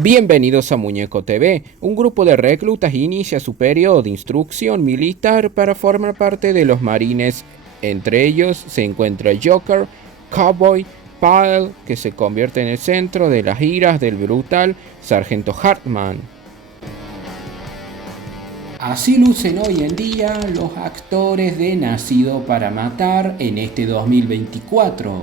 Bienvenidos a Muñeco TV. Un grupo de reclutas inicia su periodo de instrucción militar para formar parte de los marines. Entre ellos se encuentra Joker, Cowboy, Pyle, que se convierte en el centro de las iras del brutal Sargento Hartman. Así lucen hoy en día los actores de Nacido para Matar en este 2024.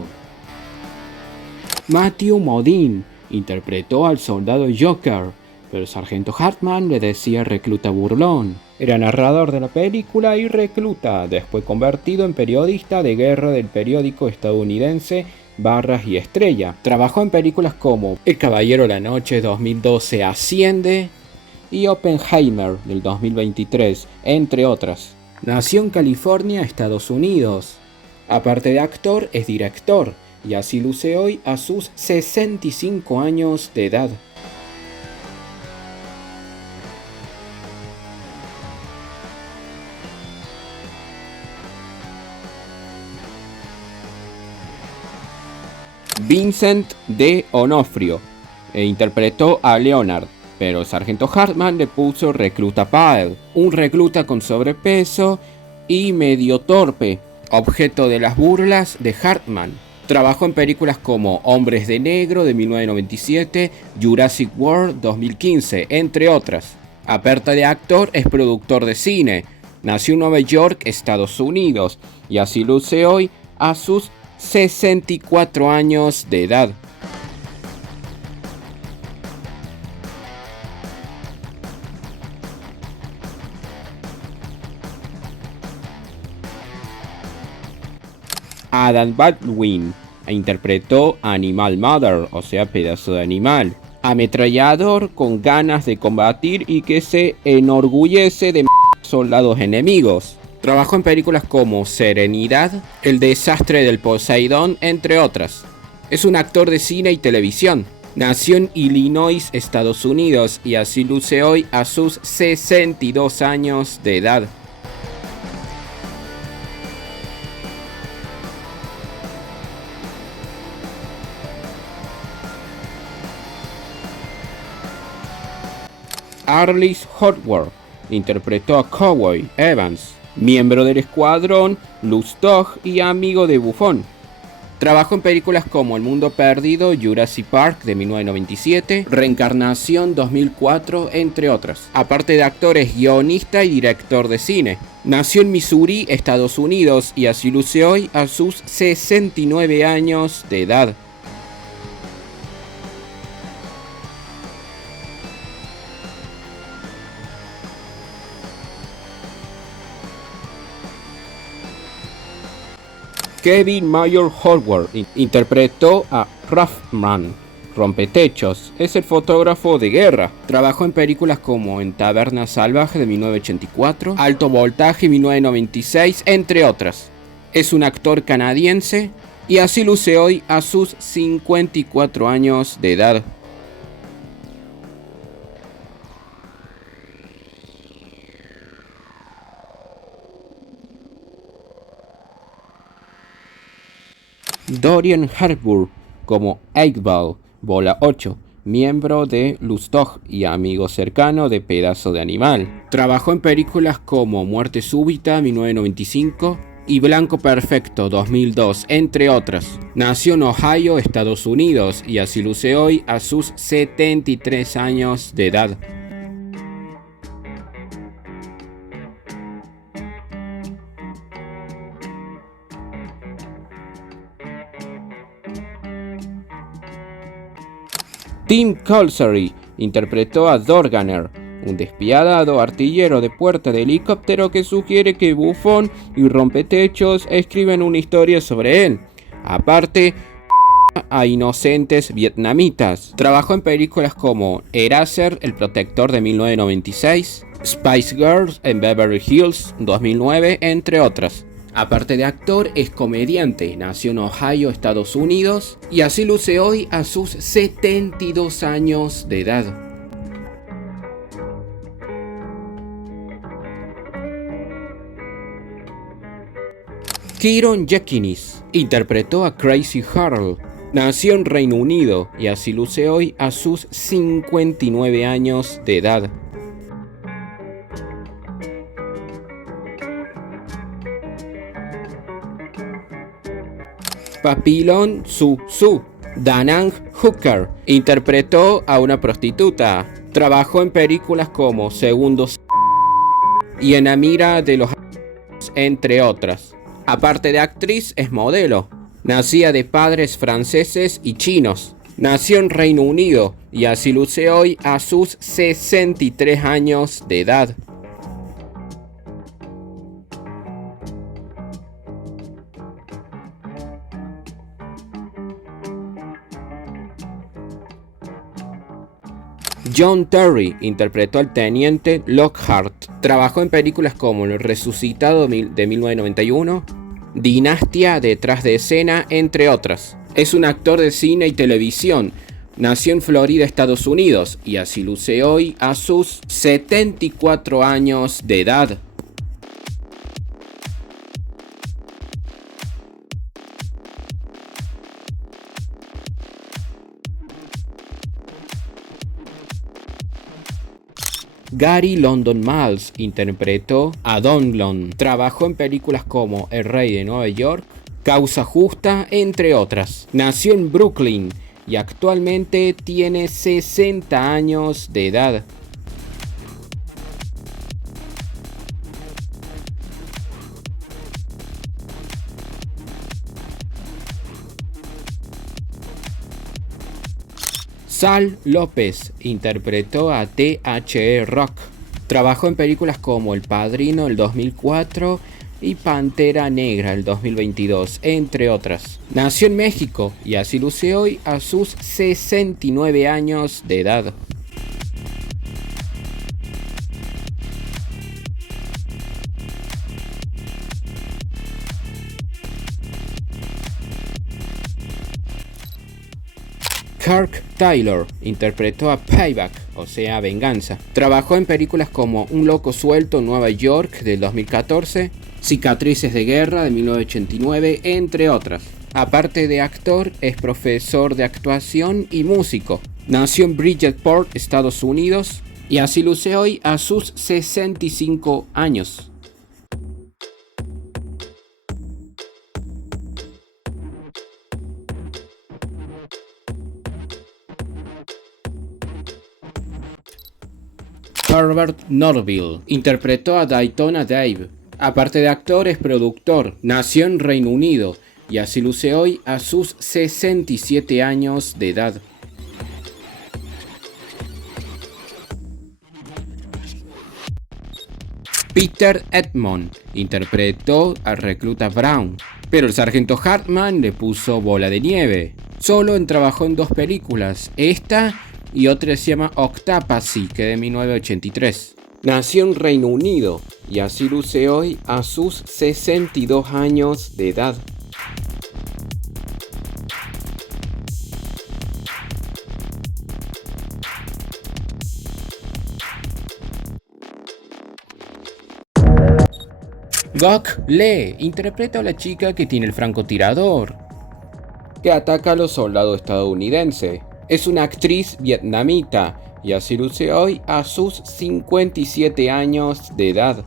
Matthew Modine interpretó al soldado Joker, pero el sargento Hartman le decía recluta burlón. Era narrador de la película y recluta, después convertido en periodista de guerra del periódico estadounidense Barras y Estrella. Trabajó en películas como El Caballero de la Noche 2012 Asciende y Oppenheimer del 2023, entre otras. Nació en California, Estados Unidos. Aparte de actor, es director, y así luce hoy a sus 65 años de edad. Vincent D'Onofrio interpretó a Leonard, pero el sargento Hartman le puso recluta Pyle, un recluta con sobrepeso y medio torpe, objeto de las burlas de Hartman. Trabajó en películas como Hombres de Negro de 1997, Jurassic World 2015, entre otras. Aparte de actor, es productor de cine. Nació en Nueva York, Estados Unidos, y así luce hoy a sus 64 años de edad. Adam Baldwin interpretó Animal Mother, o sea, pedazo de animal. Ametrallador con ganas de combatir y que se enorgullece de soldados enemigos. Trabajó en películas como Serenidad, El desastre del Poseidón, entre otras. Es un actor de cine y televisión. Nació en Illinois, Estados Unidos, y así luce hoy a sus 62 años de edad. Arliss Howard interpretó a Cowboy Evans, miembro del escuadrón Luz Dog y amigo de Buffon. Trabajó en películas como El Mundo Perdido, Jurassic Park de 1997, Reencarnación 2004, entre otras. Aparte de actor, es guionista y director de cine. Nació en Missouri, Estados Unidos, y así luce hoy a sus 69 años de edad. Kevin Mayor Howard interpretó a Ruffman, Rompetechos. Es el fotógrafo de guerra. Trabajó en películas como En Taberna Salvaje de 1984, Alto Voltaje 1996, entre otras. Es un actor canadiense y así luce hoy a sus 54 años de edad. Dorian Harbour como 8-Ball, Bola 8, miembro de Luz Dog y amigo cercano de Pedazo de Animal. Trabajó en películas como Muerte Súbita 1995 y Blanco Perfecto 2002, entre otras. Nació en Ohio, Estados Unidos, y así luce hoy a sus 73 años de edad. Tim Colsery interpretó a Dorganer, un despiadado artillero de puerta de helicóptero que sugiere que Buffon y Rompetechos escriben una historia sobre él. Aparte, a inocentes vietnamitas. Trabajó en películas como Eraser, El Protector de 1996, Spice Girls en Beverly Hills 2009, entre otras. Aparte de actor, es comediante. Nació en Ohio, Estados Unidos, y así luce hoy a sus 72 años de edad. Kieron Jeckinis interpretó a Crazy Harold, Nació en Reino Unido y así luce hoy a sus 59 años de edad. Papillon Su Su. Danang Hooker interpretó a una prostituta. Trabajó en películas como Segundos y En la mira de los entre otras. Aparte de actriz, es modelo. Nacía de padres franceses y chinos. Nació en Reino Unido y así luce hoy a sus 63 años de edad. John Terry interpretó al teniente Lockhart. Trabajó en películas como El Resucitado de 1991, Dinastía, Detrás de escena, entre otras. Es un actor de cine y televisión. Nació en Florida, Estados Unidos, y así luce hoy a sus 74 años de edad. Gary London Miles interpretó a Donlon. Trabajó en películas como El Rey de Nueva York, Causa Justa, entre otras. Nació en Brooklyn y actualmente tiene 60 años de edad. Sal López interpretó a T.H.E. Rock. Trabajó en películas como El Padrino del 2004 y Pantera Negra del 2022, entre otras. Nació en México y así luce hoy a sus 69 años de edad. Kirk Taylor interpretó a Payback, o sea, Venganza. Trabajó en películas como Un loco suelto en Nueva York del 2014, Cicatrices de guerra de 1989, entre otras. Aparte de actor, es profesor de actuación y músico. Nació en Bridgeport, Estados Unidos, y así luce hoy a sus 65 años. Herbert Norville interpretó a Daytona Dave. Aparte de actor, es productor. Nació en Reino Unido y así luce hoy a sus 67 años de edad. Peter Edmond interpretó al recluta Brown, pero el sargento Hartman le puso bola de nieve. Solo trabajó en 2 películas, esta y otra se llama Octopussy, que de 1983. Nació en Reino Unido y así luce hoy a sus 62 años de edad. Gok Lee interpreta a la chica que tiene el francotirador, que ataca a los soldados estadounidenses. Es una actriz vietnamita y así luce hoy a sus 57 años de edad.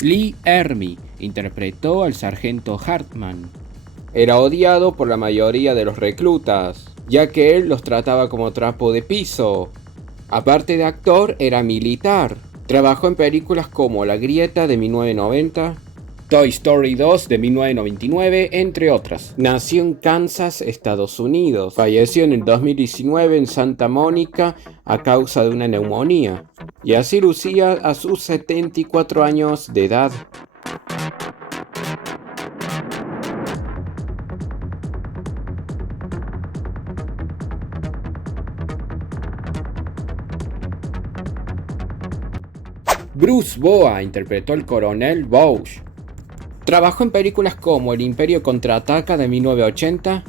Lee Ermey interpretó al sargento Hartman. Era odiado por la mayoría de los reclutas, ya que él los trataba como trapo de piso. Aparte de actor, era militar. Trabajó en películas como La Grieta de 1990, Toy Story 2 de 1999, entre otras. Nació en Kansas, Estados Unidos. Falleció en el 2019 en Santa Mónica a causa de una neumonía. Y así lucía a sus 74 años de edad. Bruce Boa interpretó al coronel Bouch. Trabajó en películas como El Imperio Contraataca de 1980,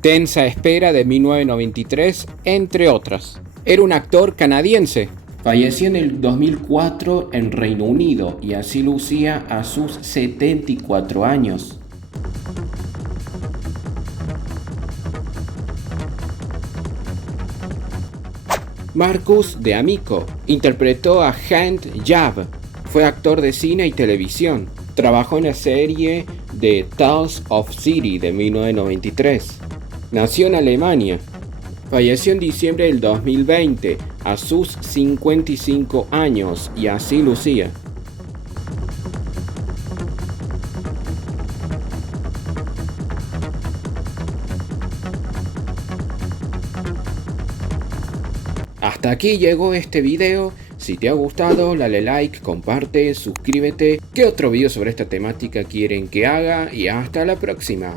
Tensa Espera de 1993, entre otras. Era un actor canadiense. Falleció en el 2004 en Reino Unido y así lucía a sus 74 años. Marcus de Amico interpretó a Hand Jab. Fue actor de cine y televisión. Trabajó en la serie The Tales of City de 1993. Nació en Alemania. Falleció en diciembre del 2020 a sus 55 años y así lucía. Hasta aquí llegó este video. Si te ha gustado, dale like, comparte, suscríbete. ¿Qué otro video sobre esta temática quieren que haga? Y hasta la próxima.